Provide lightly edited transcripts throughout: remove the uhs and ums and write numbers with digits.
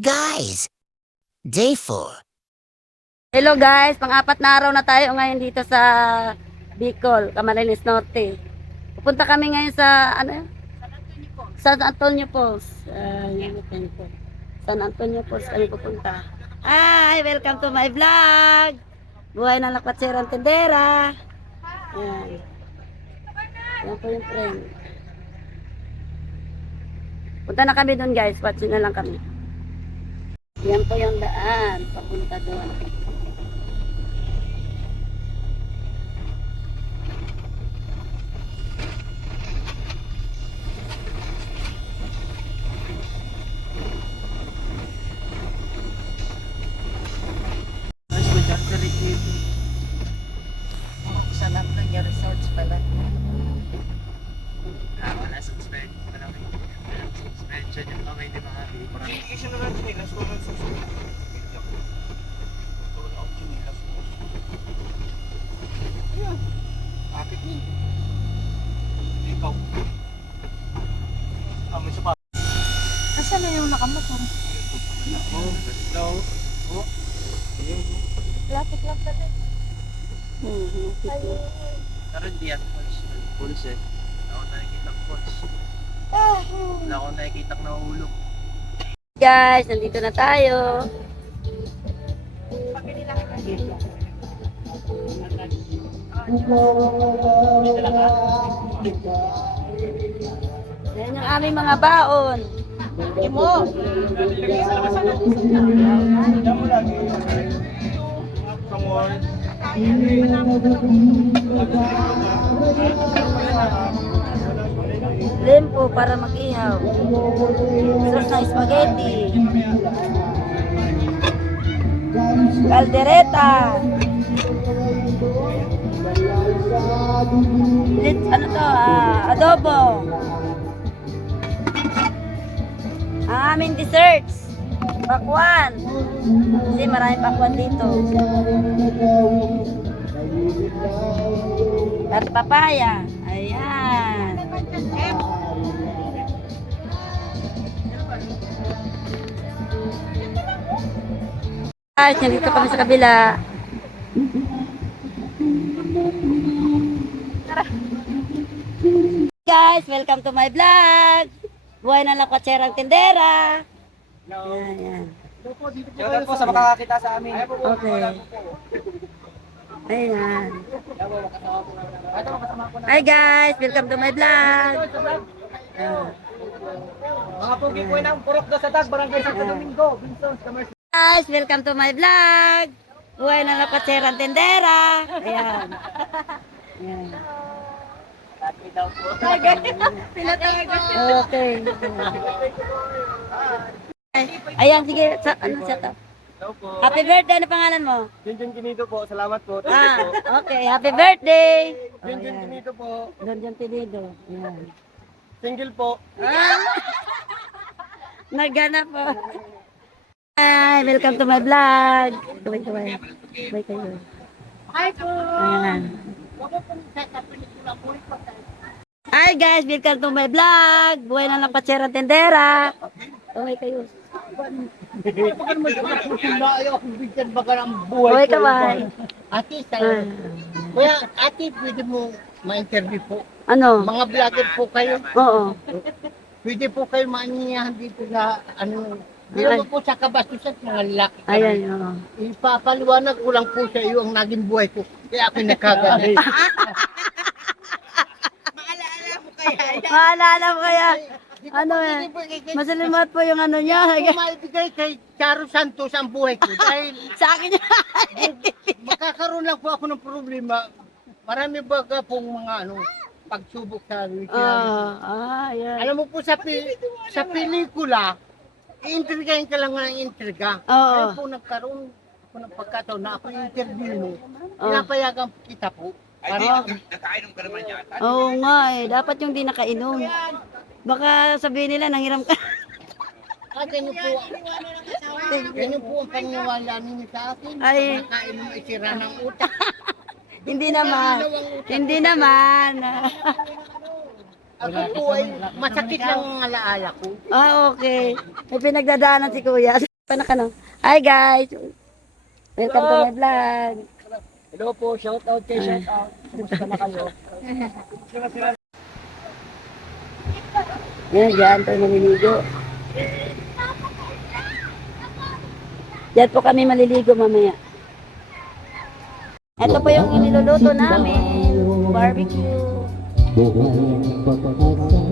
Guys, day 4. Hello guys, pang-apat na araw na tayo ngayon dito sa Bicol, Camarines Norte. Pupunta kami ngayon sa San Antonio Falls. San Antonio Falls kami pupunta. Hi, welcome to my vlog. Buhay ng lakwatsirang tendera. Ayan. Yan po yung friend. Punta na kami doon guys, watching na lang kami. Yan po yung daan, papunta doon. San Antonio Resorts pala. Wala suspension pa lang. Suspension yung kamay di ba? Communication na lang nila. So, lang sa Ayan. Bakit yun? Ikaw. May supa. Nasaan na yung nakamotor? No. Oh. Lapit lang pala. Pero hindi yan. Pulse eh. Wala akong nakikita pulse. Wala akong nakikita nahulog. Guys, nandito na tayo. Yan yung aming mga baon. Imo. Limpo para mag-ihaw. Sauce na spaghetti. Caldereta. Ano to? Adobo. Ang aming desserts. Pakwan. Kasi maraming pakwan dito. At papaya. Ayan. Guys, nandito kami sa kabila. Guys, welcome to my vlog. Buhay ng lakwatsirang tendera. Ayan. Shoutout po sa makakakita sa amin. Okay. Ayan. Hi guys, welcome to my vlog. Mga pugi po ng purok do sa tag, barangay Santo Domingo, Vinsons, Commercial. Guys, welcome to my vlog. Buhay ng lakwatsirang tendera. Ayan. Ayan. Okay. Ayan, sige. Ano siya to? Hello po. Happy birthday. Ano pangalan mo? Junjun Kinito po, salamat po. Okay. Happy birthday. Junjun Kinito po, Don John Pinido. Ayan. single po. Nagana po. Hi, welcome to my vlog. Tuloy. Bye kayo. Hi po! Ayan. Hi guys, welcome to my vlog. Buhay ng lakwatsirang tendera. Okay kayo. Buhay ka ba? Ate, kuya, ate, pwede mo ma-interview po. Ano? Mga vlogger po kayo. Oo. Pwede po kayo maaniyahan dito sa Hindi naman po sa kabastusan, mga lalaki kami. Ayan, oo. Ipapaliwanag ko lang po sa iyo ang naging buhay ko. Kaya ako nagkagalit. Maalala mo kaya? Ano masalimat po yung ano niya. Kung maibigay kay Charo Santos ang buhay ko dahil Sa akin niya. makakaroon lang po ako ng problema. Marami baga pong mga pagsubok sa Ayan. Alam mo po sa pelikula, iintrigahin ka lang ng intriga. Oo. Kaya po nagkaroon ako ng pagkataon na ako yung interview mo. Pinapayagan kita po. Para Nakainom ka naman yata. Oo nga dapat yung di nakainom. Baka sabihin nila nanghiram ka. ganyan po ang paniwala ninyo sa akin. Ay. Kumakain mo isira ng utak. Hindi naman. Hindi naman. Ako po ay masakit lang ang alaala ko. Okay. May pinagdadaanan si Kuya. Paano ka no? Hi guys! Welcome to my vlog. Hello po, shout out kay shout out. Kumusta na kayo? Yan, dyan tayo maliligo. Dyan po kami maliligo mamaya. Ito po yung iniluluto namin. Barbecue. Buong pagkakasa,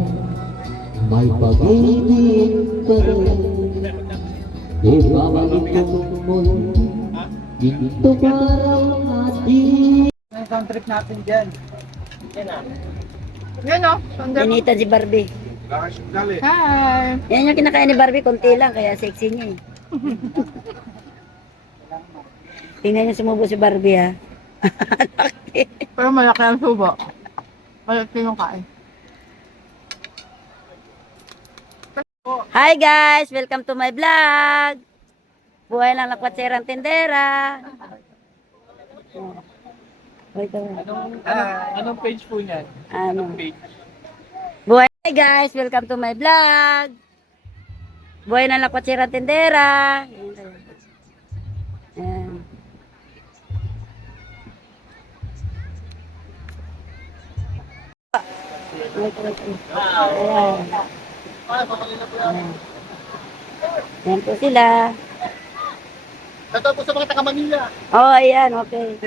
may pag-ibig ka rin. Ibabalik ko mo'y ginto parang ating. Ang sound trip natin dyan. Yan o. Pinita si Barbie. Hi. Yan yung kinakain ni Barbie, konti lang, kaya sexy niya eh. Tingnan niyo sumubo si Barbie ha. Pero malaki ang subo. Malaki yung kain. Hi guys! Welcome to my vlog! Buhay lang lakwatserang tindera. Anong page po niyan? Ano? Page. Buhay. Hi guys! Welcome to my vlog! Buhay lang lakwatserang tindera. Ayan. Ayan. Ayan po sila. Shout out po sa mga taga-Manila. Oh, ayan, okay.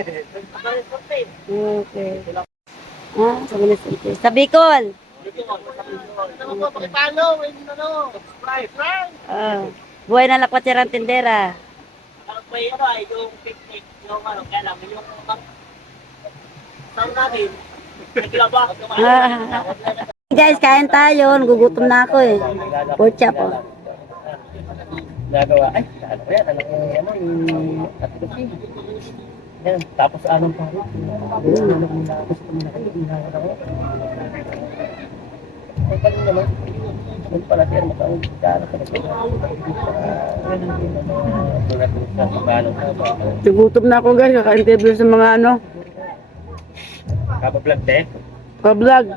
Okay. Ah, sa Minnesota. Sa Bicol. Ano po, pakipalo, subscribe. Ah, buhay na lakwatserang tindera. Yung picnic, yung ano, kaya lang, yung sound natin, naglaba. Ah. Guys, kain tayo. Nagugutom na ako eh. Pork chop oh. Nagawa, ay, ano yan, yung yan, tapos anong pa rin, ay, kanina naman, yun pala siya, makakagana ka na Nagugutom na ako guys. Kaka-interview sa mga ano. Kapablog te? Ka-vlog.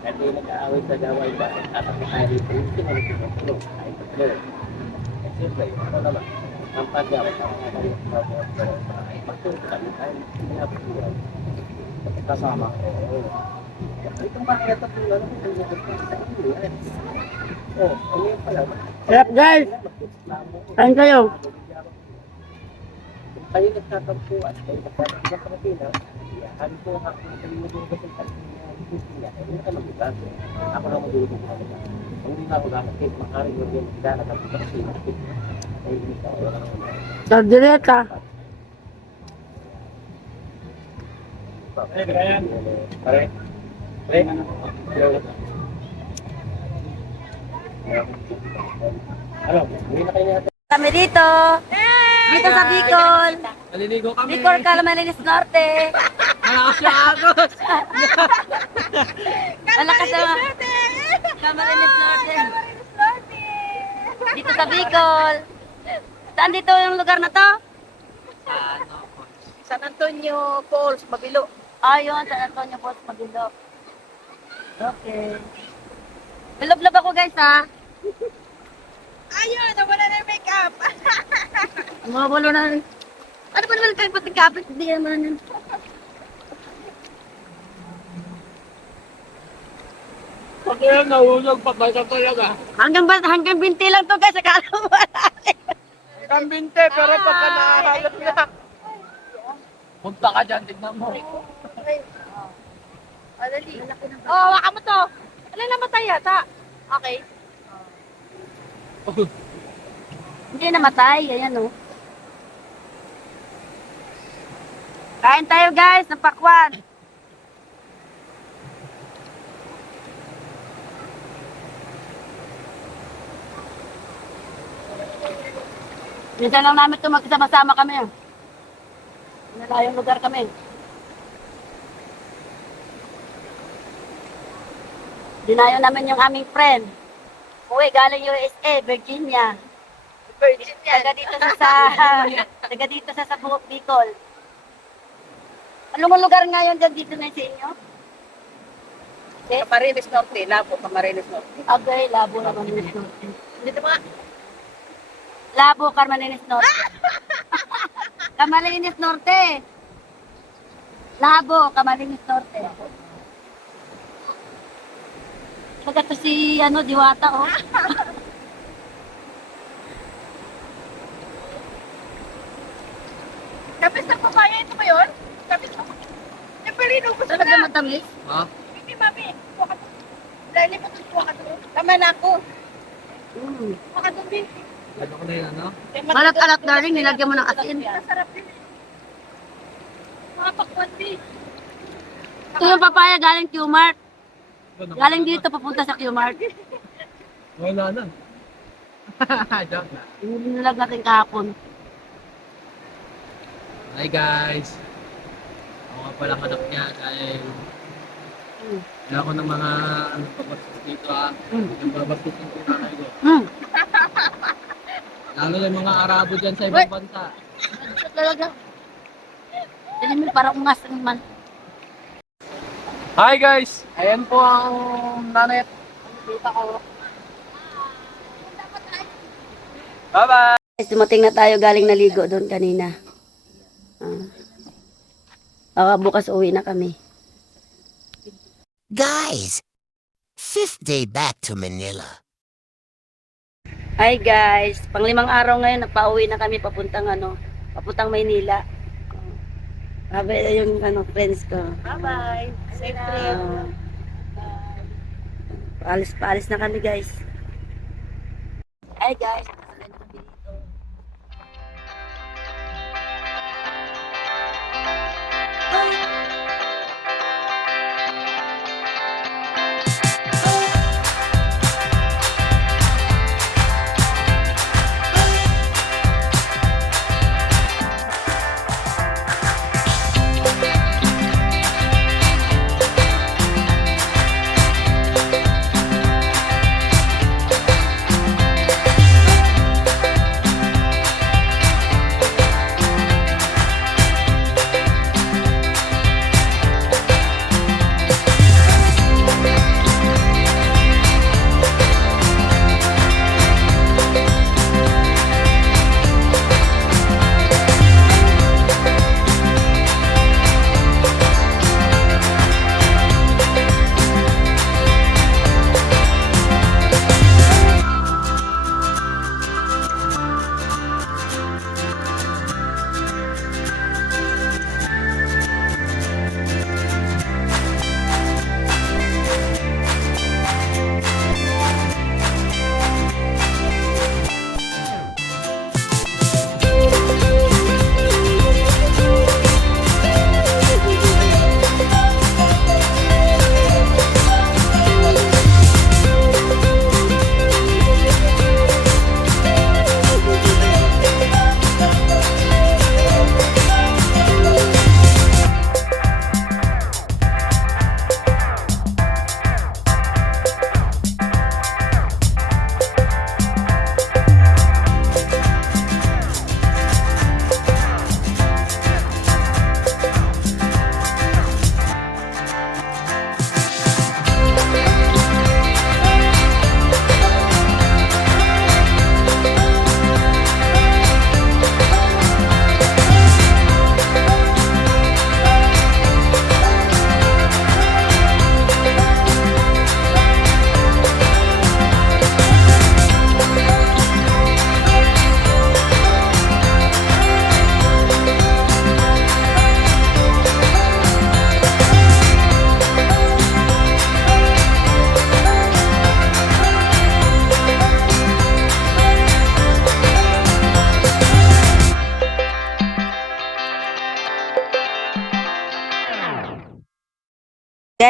Kasi nag-aaway sa gaway ba? At ang hari po, sinunod ko ng tulong. Kahit sa tulong. At siyempre, ano naman? Ang pag-gaway sa mga magtulong kami tayo. Pinapulan. Kasama. Itong bakit ito po lang. Ano yung pala? Sarap guys. Kain kayo. Kayo nagtatampo at kayo nagtatampo sa Pilipinas. Ano po ang kayo nagtatampo sa hindi ka mag-ibat. Ako lang mag-ibat. Kung hindi na ako dapat kahit makarin yung yung dana ng pagkakas. Ay, hindi ka. Wala ka naman. Sardireta. Pare, Pre, ano, hindi na kayo natin. Kami dito. Dito sa Bicol. Maliligo kami. Bicol, Camarines Norte. Malakas yung agos. Malakas ang Camarines Norte. Dito sa Bicol. Saan dito yung lugar na to? San Antonio Falls, Mabilo. Ayun, San Antonio Falls, Maguilo. Okay. Love ako guys ha. Ayun, nawala na yung makeup. Mga balo na. Ano ba naman kayo pati kapit? Hindi naman yun. Pag yan nahulog, papasa talaga. Hanggang binti lang to guys. Akala mo marami. Kambinte, pero pagka nakahalap na. Punta ka dyan, tignan mo. Oh, waka mo to. Ano namatay yata? Okay. Hindi namatay. Ayan o. Kain tayo guys ng pakwan. Minsan lang namin ito magsama-sama kami. Nalayong lugar kami. Dinayo namin yung aming friend. Uwi, galing USA, Virginia. Taga dito taga dito sa Buhok, Bicol. Anong lugar ngayon dyan dito na sa inyo? Camarines Norte, Labo, Camarines Norte. Okay, Labo, Camarines Norte. Dito mga, Labo, Camarines Norte. Camarines Norte. Labo, Camarines Norte. Taga to si Diwata, oh. kapis ng papaya, ito ba yun? Kapis ng Neperino, gusto Talaga na. matamis. Ha? Hindi, mami. Kuha ka to. Dahil mo ito, kuha ka to. Tama na ako. Mm. Kuha ka to, Bin. Ano ko na yun, ano? Alat-alat darling, nilagyan mo ng asin. Masarap din. Mga pakwan, Bin. Ito yung papaya galing Q-Mart. Galing dito papunta sa Q-Mart. Wala na. Joke na. Yung nilag natin kahapon. Hi guys. Ako nga palang anak niya dahil wala ako ng mga pabastos dito Yung babastos ng tinakay ko. Lalo yung mga Arabo dyan sa ibang bansa. Ito talaga. Dali mo parang ungas naman. Hi guys! Ayan po ang nanay at tita ko. Bye-bye! Dumating na tayo galing naligo doon kanina. Baka bukas uwi na kami. Guys, fifth day back to Manila. Hi guys, pang-5 araw ngayon napauwi na kami papuntang Maynila. Sabi yung friends ko. Bye-bye. Safe trip. Paalis na kami guys. Hi guys.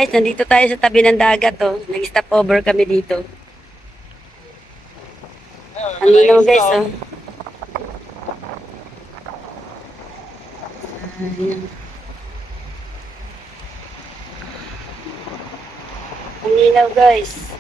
Guys, nandito tayo sa tabi ng dagat, oh. Nag-stop over kami dito. Ang linaw, guys, oh. Ayan. Ang linaw, guys.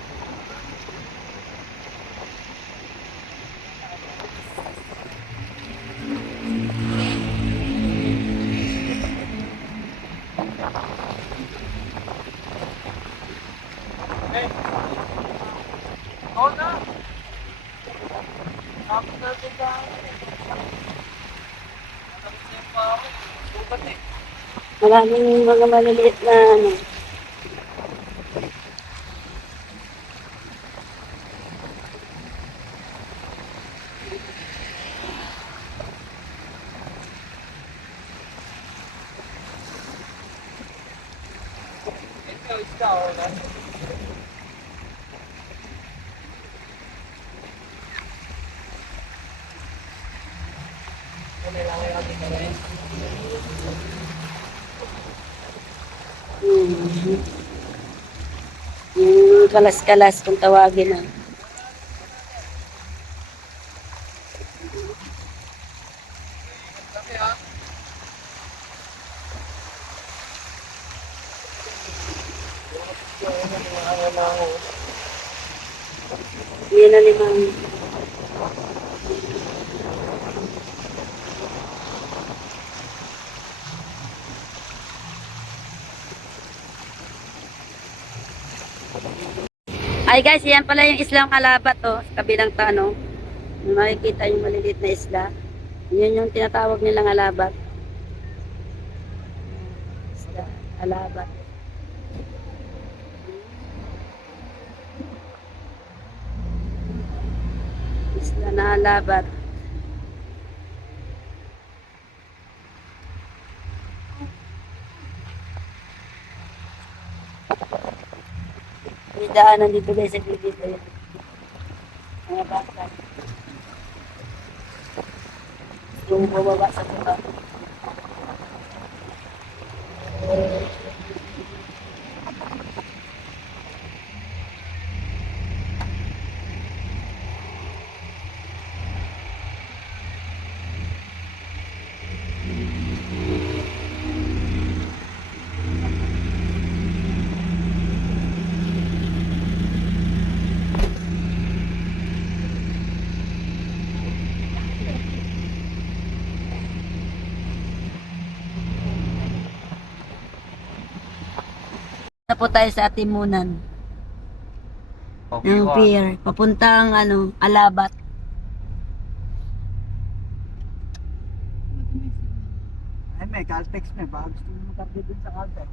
Maraming mga maliliit na ano. Mhm. Yung kalas-kalas kung tawagin na. Yan na limang. Ay guys, yan pala yung islang Alabat, oh, sa kabilang tanong. Makikita yung maliliit na isla. Yun yung tinatawag nilang Alabat. Isla, Alabat. Isla na Alabat. May daanan dito guys, sa dito yun. Mga bata. Yung bababa sa tuta. Na po tayo sa Atimunan. Ng pier. Papuntang ano, Alabat. Ay, may Caltex na. Baka gusto mo mag-update dun sa Caltex.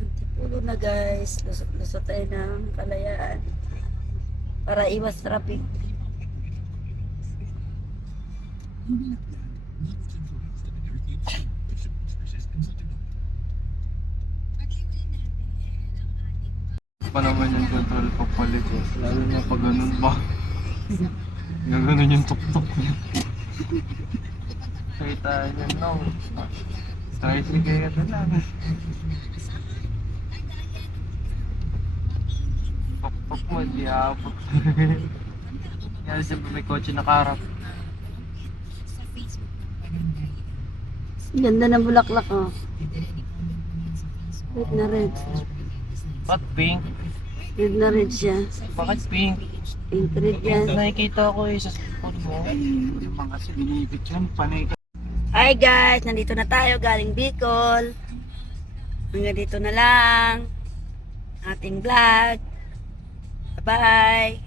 Antipulo na guys. Lusot tayo ng Kalayaan. Para iwas traffic. Pa naman yung control papalit eh. Lalo na pag ganun ba. Gaganon yung tuktok niya. Kita niya no. Tricycle ka na lang. Tuktok mo, di abot. Kaya siyempre may kotse nakaharap. Ganda ng bulaklak oh. Red na red. Ba't pink? Red na red siya. Bakit pink? Pink red yan. Nakikita ko eh sa cellphone mo. Yung mga kasi binibit yan, panay ka. Hi guys, nandito na tayo galing Bicol. Hanggang dito na lang ating vlog. Bye-bye.